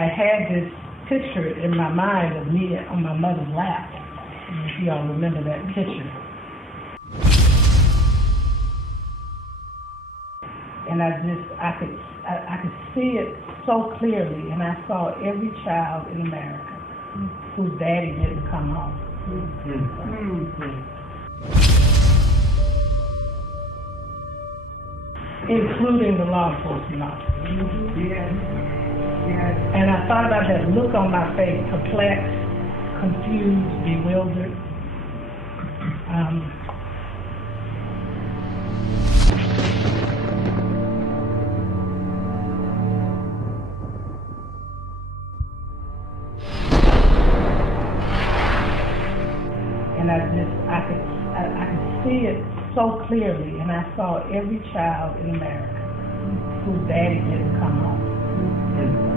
I had this picture in my mind of me on my mother's lap. If y'all remember that picture. And I could see it so clearly, and I saw every child in America whose daddy didn't come home. Including the law enforcement officers. And I thought about that look on my face, perplexed, confused, bewildered. And I could see it so clearly, and I saw every child in America whose daddy didn't come home.